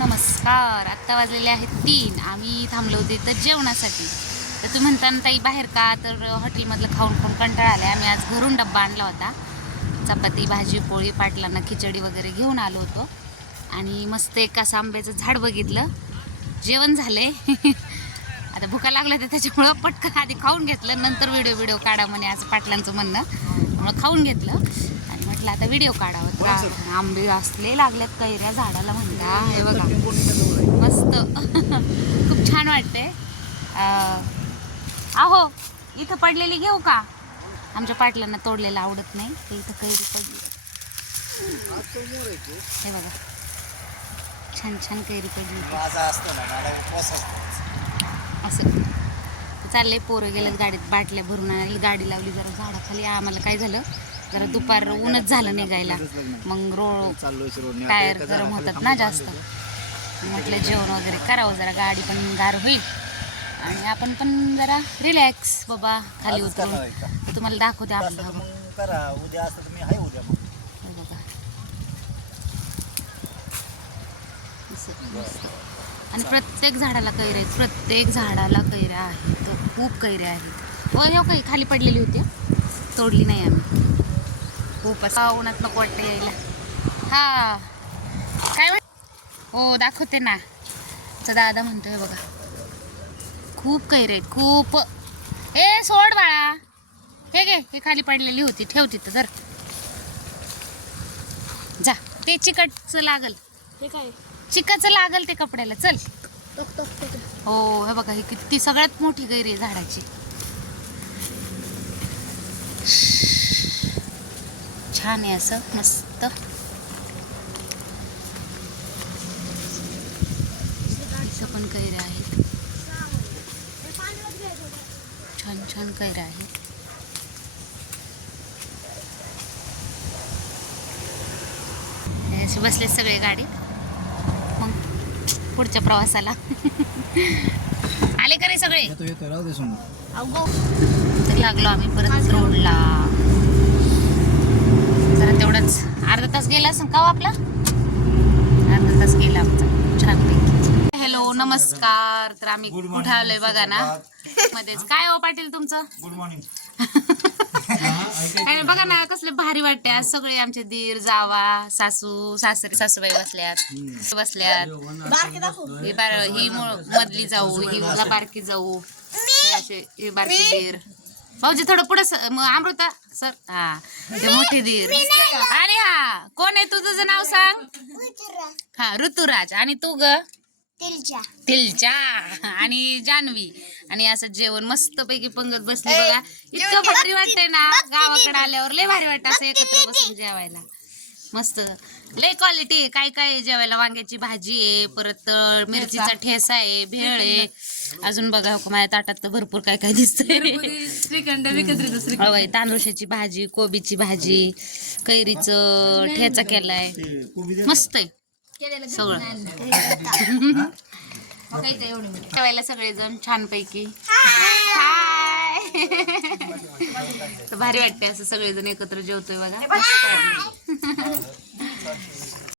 नमस्कार. आत्ता वाजलेले आहेत तीन. आम्ही थांबलो होते तर जेवणासाठी. तर तुम्ही म्हणता ना ताई बाहेर का? तर हॉटेलमधलं खाऊन खाऊन कंटाळा आले आम्ही आज घरून डब्बा आणला होता. चपाती भाजी पोळी पाटलांना खिचडी वगैरे घेऊन आलो होतो. आणि मस्त एक असं आंब्याचं झाड बघितलं. जेवण झाले आता भुका लागल्या तर त्याच्यामुळं पटकन आधी खाऊन घेतलं. नंतर व्हिडिओ व्हिडिओ काढा म्हणे असं पाटलांचं म्हणणं. म्हणून खाऊन घेतलं. म्हटलं आता व्हिडिओ काढावं. आंबे असले लागल्यात कैऱ्या झाडाला म्हणता. हे बघा. मस्त. खूप छान वाटते अहो इथं पडलेली घेऊ का? आमच्या पाटलांना तोडलेलं आवडत नाही. ते इथं कैरी पडली. हे बघा. छान छान कैरी पडली असं. चाललंय पोरं गेलं गाडीत. बाटल्या भरून आणायला गाडी लावली जरा झाडाखाली. आम्हाला काय झालं? जरा दुपार ऊनच झालं निघायला. मग रो चाललो टायर गरम होतात ना जास्त. म्हटलं जेवण वगैरे करावं जरा गाडी पण गार होईल. आणि आपण पण जरा रिलॅक्स बाबा खाली उतरून? तुम्हाला दाखवते मस्त. आणि प्रत्येक झाडाला कैऱ्या आहेत. प्रत्येक झाडाला कैऱ्या आहेत. खूप कैऱ्या आहेत. हो काही खाली पडलेली होती. तोडली नाही आम्ही. खूप असं उन्हात नको वाटतं यायला. हा. काय म्हण हो दाखवते ना. तर दादा म्हणतोय बघा. खूप कैरे आहेत खूप. ए सोड बाळा. हे घे हे खाली पडलेली होती. ठेव तिथं जर जा. ते चिकटचं लागल. हे काय? चिकाचं लागल ते कपड्याला. चल. हो हे बघा ही किती सगळ्यात मोठी गैरी आहे झाडाची. छान आहे असं मस्त. इथं पण कैऱ्या आहेत. छान छान कैऱ्या आहेत. बसले सगळे गाडीत मग पुढच्या प्रवासाला. आले का रे सगळे? लागलो आम्ही परत रोडला. जरा तेवढाच. अर्धा तास गेला असं का हो आपला? अर्धा तास गेला आमचा. छानपैकी. हॅलो नमस्कार. तर आम्ही कुठे आलोय बघा ना? मध्येच. काय हो पाटील तुमचं? गुड मॉर्निंग आणि बघा ना कसले भारी वाटते आज सगळे आमचे दीर जावा सासू सासरे सासूबाई बसल्यात. बसल्यात. बारके दाखव. ही ही मधली जाऊ ही बारकी जाऊ. असे हे बारकी दीर. भाऊजी थोडं पुढे अमृता सर. हा. ते मोठी दीर अरे हा. कोण आहे तू तुझं नाव सांग? हा ऋतुराज. आणि तू ग? तिलच्या तिलच्या आणि जान्हवी आणि असं जेवण मस्त पैकी पंगत बसली बघा. इतकं भारी वाटतंय ना. गावाकडे आल्यावर लय भारी वाटतं असं एकत्र बसून जेवायला. मस्त. लय क्वालिटी आहे. काय काय आहे जेवायला? वांग्याची भाजी आहे परत अं, मिरचीचा ठेसा आहे भेळ आहे. अजून बघा हो, माझ्या ताटात तर भरपूर काय काय दिसतंय. श्रीखंड तांदूळशाची भाजी कोबीची भाजी कैरीचं ठेचा केलाय. मस्त आहे. सगळं. जेवायला सगळेजण छानपैकी. तर भारी वाटते असं सगळेजण एकत्र जेवतोय बघा.